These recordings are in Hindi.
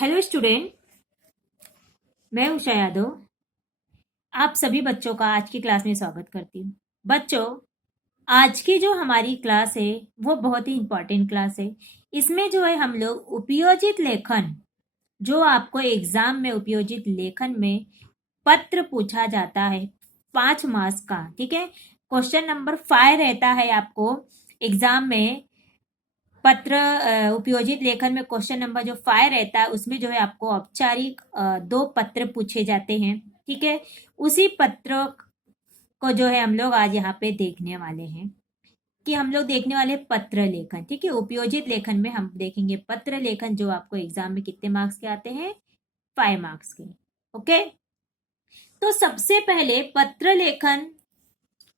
हेलो स्टूडेंट, मैं उषा यादव आप सभी बच्चों का आज की क्लास में स्वागत करती हूँ। बच्चों, आज की जो हमारी क्लास है वो बहुत ही इम्पोर्टेंट क्लास है। इसमें जो है हम लोग उपयोजित लेखन, जो आपको एग्जाम में उपयोजित लेखन में पत्र पूछा जाता है 5 मार्क्स का, ठीक है। क्वेश्चन नंबर 5 रहता है आपको एग्जाम में। पत्र उपयोजित लेखन में क्वेश्चन नंबर जो 5 रहता है उसमें जो है आपको औपचारिक 2 पत्र पूछे जाते हैं, ठीक है। उसी पत्र को जो है हम लोग आज यहाँ पे देखने वाले हैं कि हम लोग देखने वाले पत्र लेखन, ठीक है। उपयोजित लेखन में हम देखेंगे पत्र लेखन, जो आपको एग्जाम में कितने मार्क्स के आते हैं, 5 मार्क्स के। ओके, तो सबसे पहले पत्र लेखन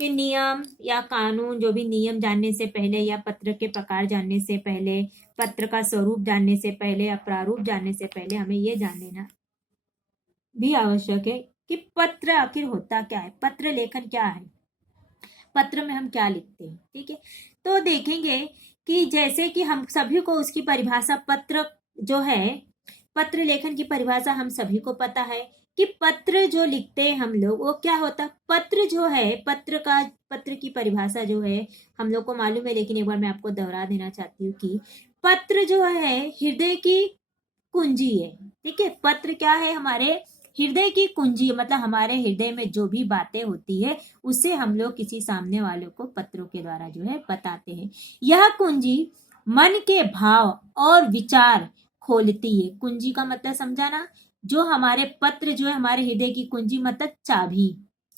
के नियम या कानून, जो भी नियम जानने से पहले या पत्र के प्रकार जानने से पहले, पत्र का स्वरूप जानने से पहले या प्रारूप जानने से पहले हमें यह जान लेना भी आवश्यक है कि पत्र आखिर होता क्या है, पत्र लेखन क्या है, पत्र में हम क्या लिखते हैं, ठीक है। तो देखेंगे कि जैसे कि हम सभी को उसकी परिभाषा, पत्र जो है, पत्र लेखन की परिभाषा हम सभी को पता है कि पत्र जो लिखते हैं हम लोग वो क्या होता है। पत्र जो है, पत्र की परिभाषा जो है हम लोग को मालूम है, लेकिन एक बार मैं आपको दोहरा देना चाहती हूँ कि पत्र जो है हृदय की कुंजी है, ठीक है। पत्र क्या है, हमारे हृदय की कुंजी, मतलब हमारे हृदय में जो भी बातें होती है उसे हम लोग किसी सामने वालों को पत्रों के द्वारा जो है बताते हैं। यह कुंजी मन के भाव और विचार खोलती है। कुंजी का मतलब समझा ना, जो हमारे पत्र जो है हमारे हृदय की कुंजी, मतलब चाबी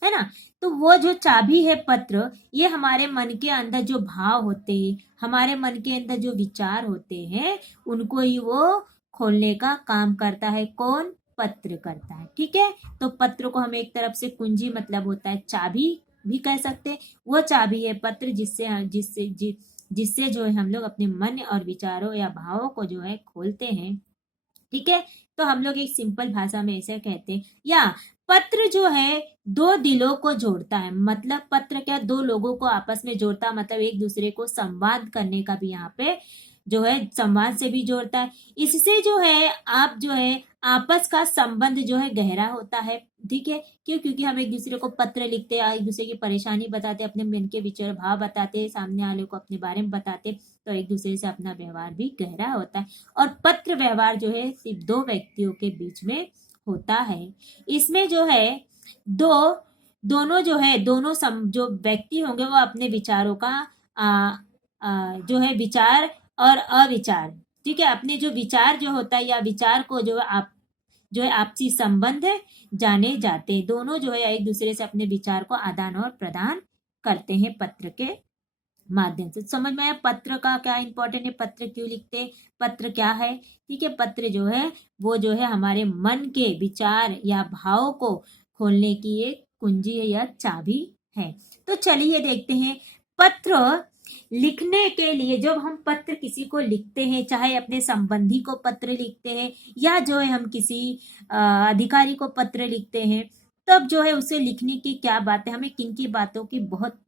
है ना। तो वो जो चाबी है पत्र, ये हमारे मन के अंदर जो भाव होते हैं, हमारे मन के अंदर जो विचार होते हैं, उनको ही वो खोलने का काम करता है। कौन? पत्र करता है, ठीक है। तो पत्र को हम एक तरफ से कुंजी मतलब होता है चाबी भी कह सकते हैं। वो चाबी है पत्र, जिससे जो है हम लोग अपने मन और विचारों या भावों को जो है खोलते हैं, ठीक है। तो हम लोग एक सिंपल भाषा में ऐसे कहते हैं, या पत्र जो है 2 दिलों को जोड़ता है। मतलब पत्र क्या, 2 लोगों को आपस में जोड़ता, मतलब एक दूसरे को संवाद करने का भी यहाँ पे जो है संवाद से भी जोड़ता है। इससे जो है आप जो है आपस का संबंध जो है गहरा होता है, ठीक है। क्यों? क्योंकि हम एक दूसरे को पत्र लिखते हैं, एक दूसरे की परेशानी बताते, अपने मन के विचार भाव बताते, सामने वाले को अपने बारे में बताते, तो एक दूसरे से अपना व्यवहार भी गहरा होता है। और पत्र व्यवहार जो है सिर्फ 2 व्यक्तियों के बीच में होता है। इसमें जो है दो दोनों जो है जो व्यक्ति होंगे वो अपने विचारों का जो है विचार और अविचार, ठीक है, अपने जो विचार जो होता है या विचार को जो है आपसी संबंध जाने जाते हैं। दोनों जो है एक दूसरे से अपने विचार को आदान और प्रदान करते हैं पत्र के माध्यम से। समझ में आया पत्र का क्या इंपॉर्टेंट है, पत्र क्यों लिखते हैं, पत्र क्या है, ठीक है। पत्र जो है वो जो है हमारे मन के विचार या भाव को खोलने की एक कुंजी है या चाबी है। तो चलिए देखते हैं पत्र लिखने के लिए। जब हम पत्र किसी को लिखते हैं, चाहे अपने संबंधी को पत्र लिखते हैं या जो है हम किसी अधिकारी को पत्र लिखते हैं, तब जो है उसे लिखने की क्या बात है, हमें किन की बातों की बहुत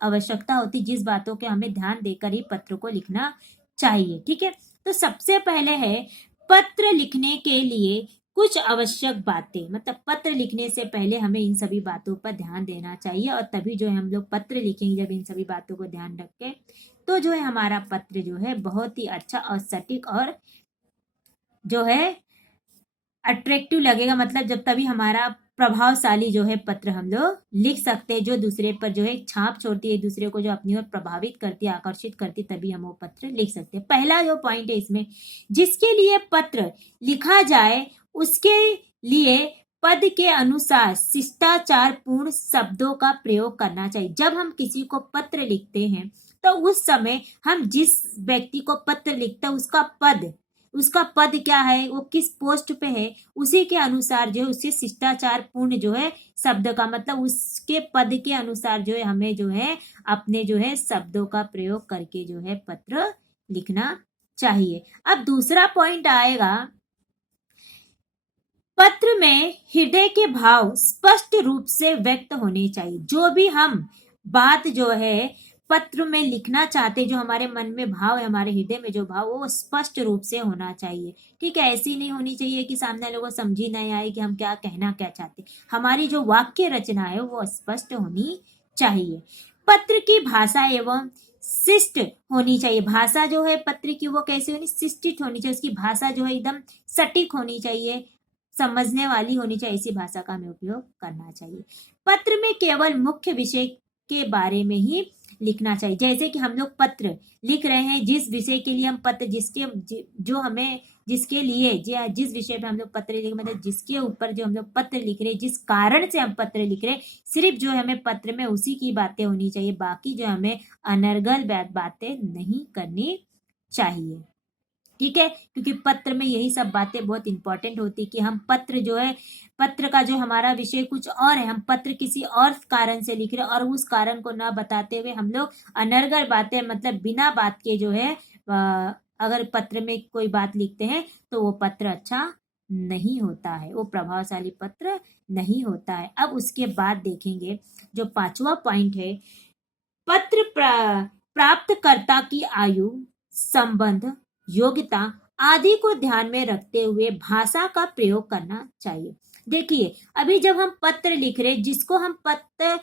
आवश्यकता होती, जिस बातों के हमें ध्यान देकर ही पत्र को लिखना चाहिए, ठीक है। तो सबसे पहले है पत्र लिखने के लिए कुछ आवश्यक बातें, मतलब पत्र लिखने से पहले हमें इन सभी बातों पर ध्यान देना चाहिए, और तभी जो है हम लोग पत्र लिखेंगे। जब इन सभी बातों को ध्यान रख के, तो जो है हमारा पत्र जो है बहुत ही अच्छा और सटीक और जो है अट्रैक्टिव लगेगा। मतलब जब तभी हमारा प्रभावशाली जो है पत्र हम लोग लिख सकते हैं, जो दूसरे पर जो है छाप छोड़ती है, दूसरे को जो अपनी ओर प्रभावित करती है, आकर्षित करती, तभी हम वो पत्र लिख सकते हैं। पहला जो पॉइंट है इसमें, जिसके लिए पत्र लिखा जाए उसके लिए पद के अनुसार शिष्टाचार पूर्ण शब्दों का प्रयोग करना चाहिए। जब हम किसी को पत्र लिखते हैं तो उस समय हम जिस व्यक्ति को पत्र लिखते हैं उसका पद क्या है, वो किस पोस्ट पे है, उसी के अनुसार जो है उससे शिष्टाचार पूर्ण जो है शब्द का, मतलब उसके पद के अनुसार जो है हमें जो है अपने जो है शब्दों का प्रयोग करके जो है पत्र लिखना चाहिए। अब दूसरा पॉइंट आएगा, पत्र में हृदय के भाव स्पष्ट रूप से व्यक्त होने चाहिए। जो भी हम बात जो है पत्र में लिखना चाहते, जो हमारे मन में भाव है, हमारे हृदय में जो भाव, वो स्पष्ट रूप से होना चाहिए। ठीक है, ऐसी नहीं होनी चाहिए कि सामने लोगों को समझ ही नहीं आए कि हम क्या कहना क्या चाहते। हमारी जो वाक्य रचना है वो स्पष्ट होनी चाहिए। पत्र की भाषा एवं शिष्ट होनी चाहिए। भाषा जो है पत्र की वो कैसे होनी, शिष्टित होनी चाहिए। उसकी भाषा जो है एकदम सटीक होनी चाहिए, समझने वाली होनी चाहिए। ऐसी भाषा का हमें उपयोग करना चाहिए। पत्र में केवल मुख्य विषय के बारे में ही लिखना चाहिए। जैसे कि हम लोग पत्र लिख रहे हैं, जिस विषय के लिए हम पत्र, जो हमें जिसके लिए जिस विषय पे हम लोग पत्र लिख, मतलब जिसके ऊपर जो हम लोग पत्र लिख रहे हैं, जिस कारण से हम पत्र लिख रहे हैं, सिर्फ जो हमें पत्र में उसी की बातें होनी चाहिए। बाकी जो हमें अनर्गल बातें नहीं करनी चाहिए। ठीक है, क्योंकि पत्र में यही सब बातें बहुत इंपॉर्टेंट होती कि हम पत्र जो है, पत्र का जो हमारा विषय कुछ और है, हम पत्र किसी और कारण से लिख रहे हैं, और उस कारण को ना बताते हुए हम लोग अनर्गल बातें, मतलब बिना बात के जो है अगर पत्र में कोई बात लिखते हैं तो वो पत्र अच्छा नहीं होता है, वो प्रभावशाली पत्र नहीं होता है। अब उसके बाद देखेंगे जो 5वां पॉइंट है, पत्र प्राप्तकर्ता की आयु, संबंध, योग्यता आदि को ध्यान में रखते हुए भाषा का प्रयोग करना चाहिए। देखिए, अभी जब हम पत्र लिख रहे, जिसको हम पत्र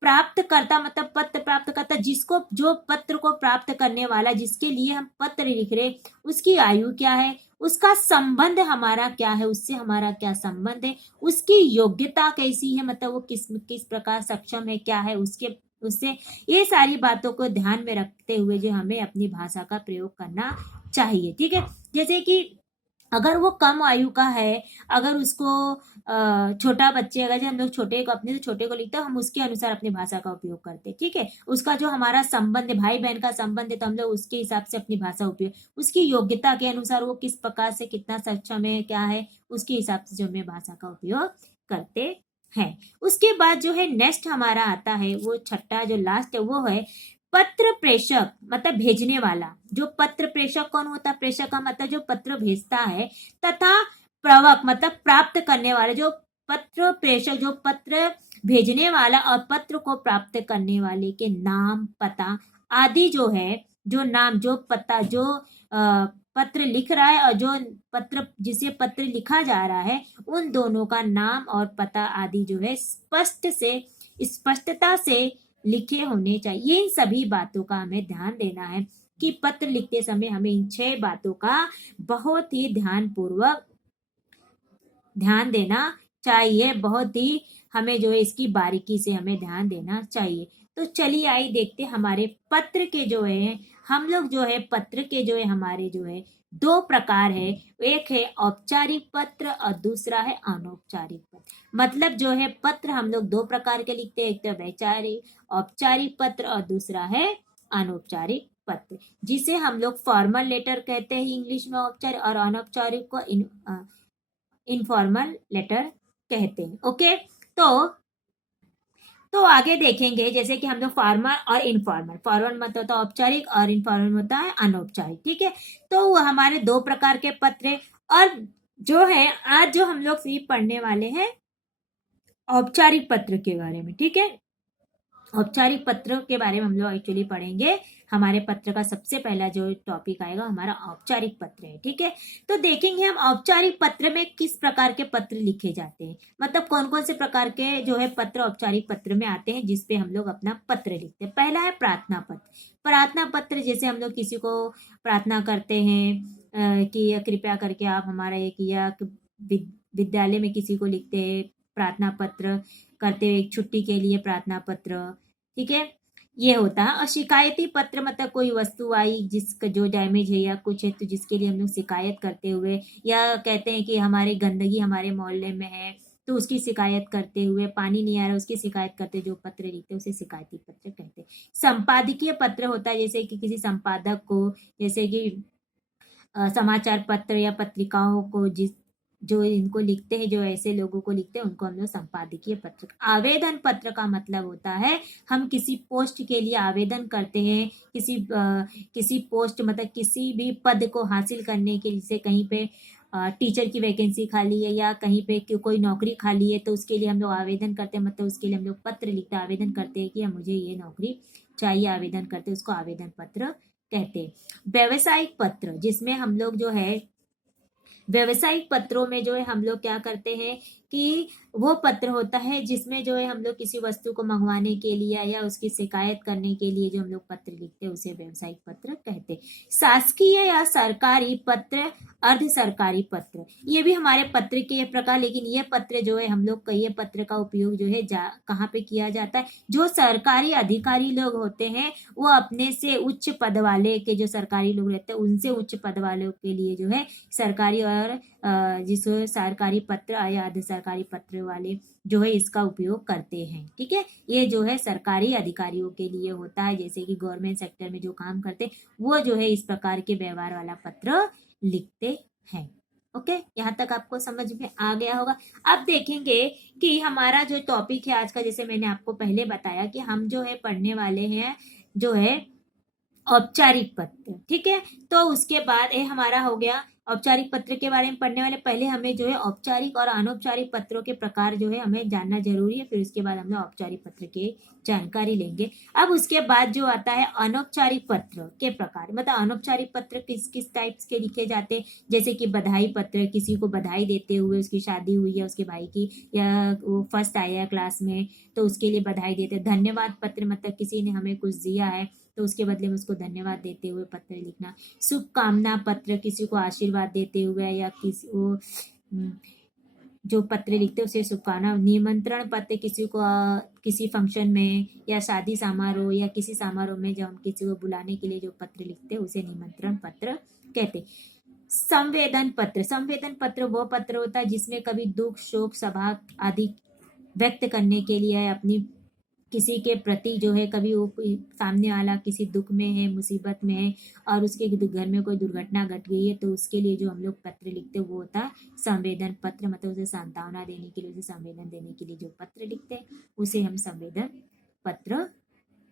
प्राप्त करता, मतलब पत्र प्राप्त करता, जिसको, जो पत्र को प्राप्त करने वाला, जिसके लिए हम पत्र लिख रहे, उसकी आयु क्या है, उसका संबंध हमारा क्या है, उससे हमारा क्या संबंध है, उसकी योग्यता कैसी है, मतलब वो किस प्रकार सक्षम है, क्या है उसके, उससे, ये सारी बातों को ध्यान में रखते हुए जो हमें अपनी भाषा का प्रयोग करना चाहिए। ठीक है, जैसे कि अगर वो कम आयु का है, अगर उसको छोटा बच्चे, अगर हम लोग छोटे को, अपने से छोटे को लिखते हैं, हम उसके अनुसार अपनी भाषा का उपयोग करते हैं। ठीक है, उसका जो हमारा संबंध है, भाई बहन का संबंध है, तो हम लोग उसके हिसाब से अपनी भाषा उपयोग, उसकी योग्यता के अनुसार वो किस प्रकार से कितना सक्षम है, क्या है, उसके हिसाब से जो हमें भाषा का उपयोग करते हैं। उसके बाद जो है नेक्स्ट हमारा आता है, वो छठा जो लास्ट है, वो है पत्र प्रेषक, मतलब भेजने वाला। जो पत्र प्रेषक कौन होता है, प्रेषक का मतलब जो पत्र भेजता है, तथा प्रवक मतलब प्राप्त करने वाले। जो पत्र प्रेषक, जो पत्र भेजने वाला और पत्र को प्राप्त करने वाले के नाम, पता आदि जो है, जो नाम, जो पता, जो पत्र लिख रहा है और जो पत्र, जिसे पत्र लिखा जा रहा है, उन दोनों का नाम और पता आदि जो है स्पष्टता से लिखे होने चाहिए। इन सभी बातों का हमें ध्यान देना है कि पत्र लिखते समय हमें इन 6 बातों का बहुत ही ध्यान पूर्वक ध्यान देना चाहिए। बहुत ही हमें जो है इसकी बारीकी से हमें ध्यान देना चाहिए। तो चलिए आइए देखते हमारे पत्र के जो है, हम लोग जो है पत्र के जो है हमारे जो है 2 प्रकार है। एक है औपचारिक पत्र और दूसरा है अनौपचारिक पत्र। मतलब जो है पत्र हम लोग 2 प्रकार के लिखते हैं, एक तो वैचारिक औपचारिक पत्र और दूसरा है अनौपचारिक पत्र, जिसे हम लोग फॉर्मल लेटर कहते हैं इंग्लिश में औपचारिक, और अनौपचारिक को इनफॉर्मल लेटर कहते हैं। ओके, तो आगे देखेंगे, जैसे कि हम लोग फॉर्मल और इनफॉर्मल, फॉर्मल मतलब होता है औपचारिक और इनफॉर्मल होता है अनौपचारिक। ठीक है, तो वो हमारे 2 प्रकार के पत्र। और जो है आज जो हम लोग सिर्फ पढ़ने वाले हैं औपचारिक पत्र के बारे में। ठीक है, औपचारिक पत्रों के बारे में हम लोग एक्चुअली पढ़ेंगे। हमारे पत्र का सबसे पहला जो टॉपिक आएगा हमारा औपचारिक पत्र है। ठीक है, तो देखेंगे हम औपचारिक पत्र में किस प्रकार के पत्र लिखे जाते हैं, मतलब कौन कौन से प्रकार के जो है पत्र औपचारिक पत्र में आते हैं, जिसपे हम लोग अपना पत्र लिखते हैं। पहला है प्रार्थना पत्र। प्रार्थना पत्र जैसे हम लोग किसी को प्रार्थना करते हैं कि कृपया करके आप हमारा एक, या विद्यालय में किसी को लिखते हैं प्रार्थना पत्र करते हुए, एक छुट्टी के लिए प्रार्थना पत्र। ठीक है, ये होता है। और शिकायती पत्र मतलब कोई वस्तु आई जिसका जो डैमेज है या कुछ है, तो जिसके लिए हम लोग शिकायत करते हुए, या कहते हैं कि हमारी गंदगी हमारे मोहल्ले में है तो उसकी शिकायत करते हुए, पानी नहीं आ रहा उसकी शिकायत करते जो पत्र लिखते हैं उसे शिकायती पत्र कहते हैं। संपादकीय पत्र होता है, जैसे कि किसी संपादक को, जैसे कि समाचार पत्र या पत्रिकाओं को जो इनको लिखते हैं, जो ऐसे लोगों को लिखते हैं, उनको हम लोग संपादकीय पत्र। आवेदन पत्र का मतलब होता है हम किसी पोस्ट के लिए आवेदन करते हैं, किसी पोस्ट मतलब किसी भी पद को हासिल करने के लिए, जैसे कहीं पे टीचर की वैकेंसी खाली है या कहीं पे कोई नौकरी खाली है, तो उसके लिए हम लोग आवेदन करते हैं, मतलब उसके लिए हम लोग पत्र लिखते हैं, आवेदन करते हैं कि मुझे ये नौकरी चाहिए आवेदन करते उसको आवेदन पत्र कहते हैं। व्यावसायिक पत्र, जिसमें हम लोग जो है व्यावसायिक पत्रों में जो है हम लोग क्या करते हैं कि वो पत्र होता है जिसमें जो है हम लोग किसी वस्तु को मंगवाने के लिए या उसकी शिकायत करने के लिए जो हम लोग पत्र लिखते हैं उसे व्यावसायिक पत्र कहते हैं। शासकीय या सरकारी पत्र, अर्ध सरकारी पत्र, ये भी हमारे पत्र के प्रकार, लेकिन ये पत्र जो है हम लोग का ये पत्र का उपयोग जो है कहाँ पे किया जाता है, जो सरकारी अधिकारी लोग होते हैं वो अपने से उच्च पद वाले के, जो सरकारी लोग रहते हैं उनसे उच्च पद वालों के लिए जो है सरकारी और जिसको सरकारी पत्र या अर्ध सरकारी पत्र वाले जो है इसका उपयोग करते हैं। ठीक है, ये जो है सरकारी अधिकारियों के लिए होता है, जैसे कि गवर्नमेंट सेक्टर में जो काम करते वो जो है इस प्रकार के व्यवहार वाला पत्र लिखते हैं। ओके, यहाँ तक आपको समझ में आ गया होगा। अब देखेंगे कि हमारा जो टॉपिक है आज का, जैसे मैंने आपको पहले बताया कि हम जो है पढ़ने वाले हैं जो है औपचारिक पत्र। ठीक है, तो उसके बाद ये हमारा हो गया औपचारिक पत्र के बारे में पढ़ने वाले। पहले हमें जो है औपचारिक और अनौपचारिक पत्रों के प्रकार जो है हमें जानना जरूरी है, फिर उसके बाद हम लोग औपचारिक पत्र की जानकारी लेंगे। अब उसके बाद जो आता है अनौपचारिक पत्र के प्रकार, मतलब अनौपचारिक पत्र किस किस टाइप्स के लिखे जाते हैं, जैसे कि बधाई पत्र, किसी को बधाई देते हुए, उसकी शादी हुई है उसके भाई की, या वो फर्स्ट आया क्लास में तो उसके लिए बधाई देते। धन्यवाद पत्र, मतलब किसी ने हमें कुछ दिया है तो उसके बदले में उसको धन्यवाद देते हुए पत्र लिखना। शुभकामना पत्र, किसी को आशीर्वाद देते हुए या किसी को जो पत्र लिखते उसे शुभकामना। निमंत्रण पत्र, किसी को किसी फंक्शन में या शादी समारोह या किसी समारोह में जब हम किसी को बुलाने के लिए जो पत्र लिखते हैं उसे निमंत्रण पत्र कहते। संवेदन पत्र, संवेदन पत्र वो पत्र होता है जिसमें कभी दुख, शोक, सभा आदि व्यक्त करने के लिए अपनी किसी के प्रति जो है, कभी वो सामने वाला किसी दुख में है, मुसीबत में है और उसके घर में कोई दुर्घटना घट गई है तो उसके लिए जो हम लोग पत्र लिखते हैं वो होता है संवेदन पत्र, मतलब उसे सांत्वना देने के लिए, उसे संवेदन देने के लिए जो पत्र लिखते हैं उसे हम संवेदन पत्र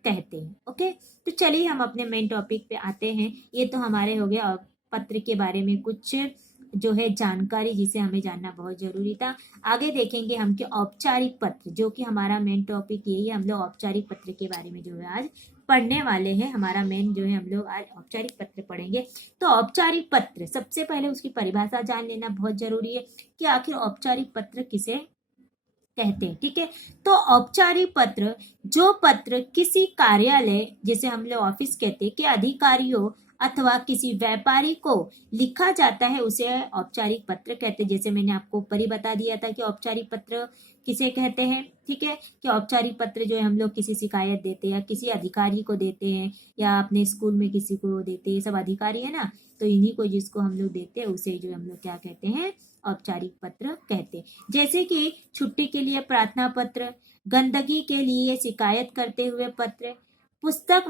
कहते हैं। ओके, तो चलिए हम अपने मेन टॉपिक पे आते हैं। ये तो हमारे हो गया पत्र के बारे में कुछ जो है जानकारी जिसे हमें जानना बहुत जरूरी था। आगे देखेंगे हम कि औपचारिक पत्र, जो कि हमारा मेन टॉपिक यही है, हम लोग औपचारिक पत्र के बारे में जो है आज पढ़ने वाले हैं। हमारा मेन जो है हम लोग आज औपचारिक पत्र पढ़ेंगे। तो औपचारिक पत्र, सबसे पहले उसकी परिभाषा जान लेना बहुत जरूरी है कि आखिर औपचारिक पत्र किसे कहते हैं। ठीक है, तो औपचारिक पत्र जो पत्र किसी कार्यालय, जैसे हम लोग ऑफिस कहते हैं, के अधिकारियों अथवा किसी व्यापारी को लिखा जाता है उसे औपचारिक पत्र कहते हैं। जैसे मैंने आपको ऊपर ही बता दिया था कि औपचारिक पत्र किसे कहते हैं। ठीक है, कि औपचारिक पत्र जो है हम लोग किसी शिकायत देते हैं या किसी अधिकारी को देते हैं या अपने स्कूल में किसी को देते हैं, सब अधिकारी है ना, तो इन्हीं को जिसको हम लोग देते हैं उसे जो हम लोग क्या कहते हैं, औपचारिक पत्र कहते हैं। जैसे कि छुट्टी के लिए प्रार्थना पत्र, गंदगी के लिए शिकायत करते हुए पत्र, पुस्तक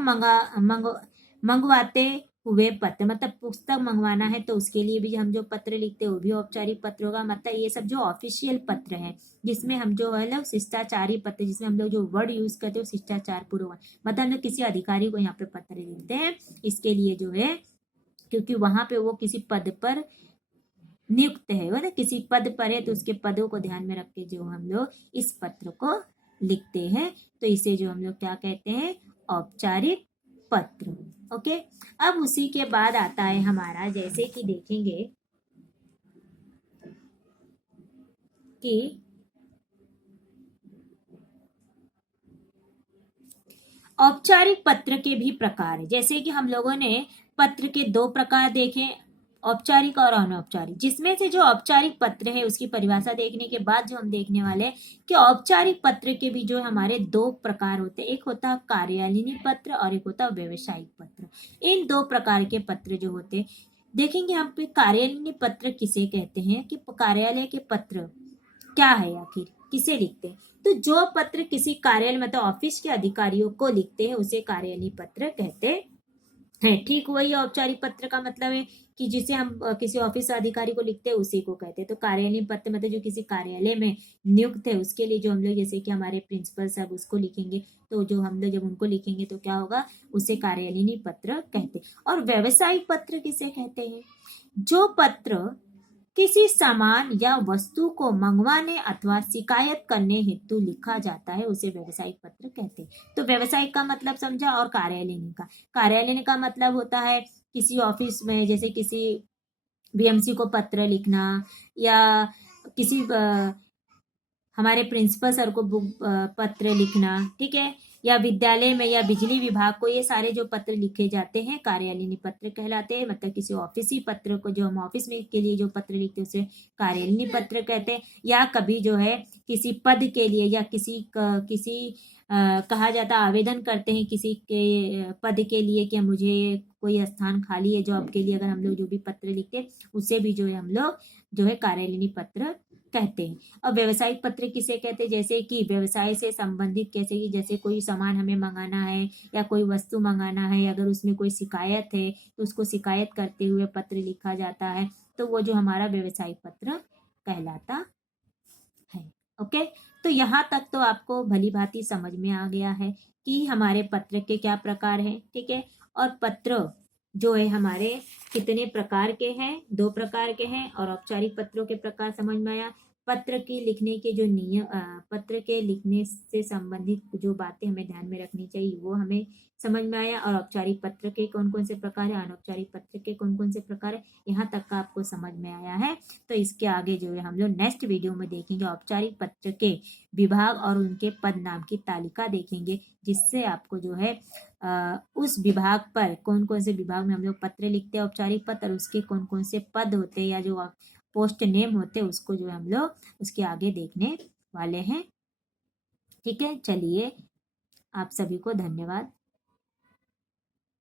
मंगवाते हुए पत्र, मतलब पुस्तक मंगवाना है तो उसके लिए भी हम जो पत्र लिखते हैं वो भी औपचारिक पत्र होगा। मतलब ये सब जो ऑफिशियल पत्र है जिसमें हम जो है लोग शिष्टाचारी पत्र, जिसमें हम लोग जो वर्ड यूज करते हैं शिष्टाचार पूर्वक, मतलब हम लोग किसी अधिकारी को यहाँ पे पत्र लिखते हैं इसके लिए जो है, क्योंकि वहां पे वो किसी पद पर नियुक्त है, वो ना किसी पद पर है तो उसके पदों को ध्यान में रख के जो हम लोग इस पत्र को लिखते हैं तो इसे जो हम लोग क्या कहते हैं, औपचारिक पत्र। ओके, अब उसी के बाद आता है हमारा, जैसे कि देखेंगे कि औपचारिक पत्र के भी प्रकार है। जैसे कि हम लोगों ने पत्र के दो प्रकार देखे, औपचारिक और अनौपचारिक, जिसमें से जो औपचारिक पत्र है उसकी परिभाषा देखने के बाद जो हम देखने वाले हैं कि औपचारिक पत्र के भी जो हमारे दो प्रकार होते हैं, एक होता है कार्यालयीन पत्र और एक होता है व्यवसायिक पत्र। इन दो प्रकार के पत्र जो होते हैं देखेंगे हम पे। कार्यालयीन पत्र किसे कहते हैं, कि कार्यालय के पत्र क्या है, आखिर किसे लिखते हैं, तो जो पत्र किसी कार्यालय मतलब ऑफिस के अधिकारियों को लिखते हैं उसे कार्यालयीन पत्र कहते हैं। ठीक वही औपचारिक पत्र का मतलब है कि जिसे हम किसी ऑफिस अधिकारी को लिखते हैं उसी को कहते हैं। तो कार्यालयीन पत्र मतलब जो किसी कार्यालय में नियुक्त है उसके लिए जो हम लोग, जैसे कि हमारे प्रिंसिपल साहब उसको लिखेंगे तो जो हम लोग जब उनको लिखेंगे तो क्या होगा, उसे कार्यालयीन पत्र कहते हैं। और व्यावसायिक पत्र किसे कहते हैं, जो पत्र किसी सामान या वस्तु को मंगवाने अथवा शिकायत करने हेतु लिखा जाता है उसे व्यवसायिक पत्र कहते हैं। तो व्यवसायिक का मतलब समझा, और कार्यालयिक का, कार्यालयिक का मतलब होता है किसी ऑफिस में, जैसे किसी बीएमसी को पत्र लिखना, या किसी हमारे प्रिंसिपल सर को पत्र लिखना, ठीक है, या विद्यालय में या बिजली विभाग को, ये सारे जो पत्र लिखे जाते हैं कार्यालयीन पत्र कहलाते हैं। मतलब किसी ऑफिसी पत्र को, जो हम ऑफिस में के लिए जो पत्र लिखते हैं उसे कार्यालयीन पत्र कहते हैं। या कभी जो है किसी पद के लिए या किसी कहा जाता आवेदन करते हैं किसी के पद के लिए कि मुझे कोई स्थान खाली है जॉब के लिए, अगर हम लोग जो भी पत्र लिखते हैं उसे भी जो है हम लोग जो है कार्यालयीन पत्र कहते हैं। और व्यवसायिक पत्र किसे कहते हैं, जैसे कि व्यवसाय से संबंधित, कैसे कि जैसे कोई सामान हमें मंगाना है या कोई वस्तु मंगाना है, अगर उसमें कोई शिकायत है तो उसको शिकायत करते हुए पत्र लिखा जाता है, तो वो जो हमारा व्यवसायिक पत्र कहलाता है। ओके, तो यहाँ तक तो आपको भली भांति समझ में आ गया है कि हमारे पत्र के क्या प्रकार हैं, ठीक है। और पत्र जो है हमारे कितने प्रकार के हैं, 2 प्रकार के हैं। और औपचारिक पत्रों के प्रकार समझ में आया। पत्र की लिखने के जो नियम, पत्र के लिखने से संबंधित जो बातें हमें ध्यान में रखनी चाहिए वो हमें समझ में आया। और औपचारिक पत्र के कौन कौन से प्रकार है, अनौपचारिक पत्र के कौन कौन से प्रकार है, यहाँ तक का आपको समझ में आया है। तो इसके आगे जो है हम लोग नेक्स्ट वीडियो में देखेंगे औपचारिक पत्र के विभाग और उनके पद नाम की तालिका देखेंगे, जिससे आपको जो है उस विभाग पर कौन कौन से विभाग में हम लोग पत्र लिखते हैं औपचारिक पत्र, और उसके कौन कौन से पद होते हैं या जो पोस्ट नेम होते हैं उसको जो हम लोग उसके आगे देखने वाले हैं। ठीक है, चलिए आप सभी को धन्यवाद।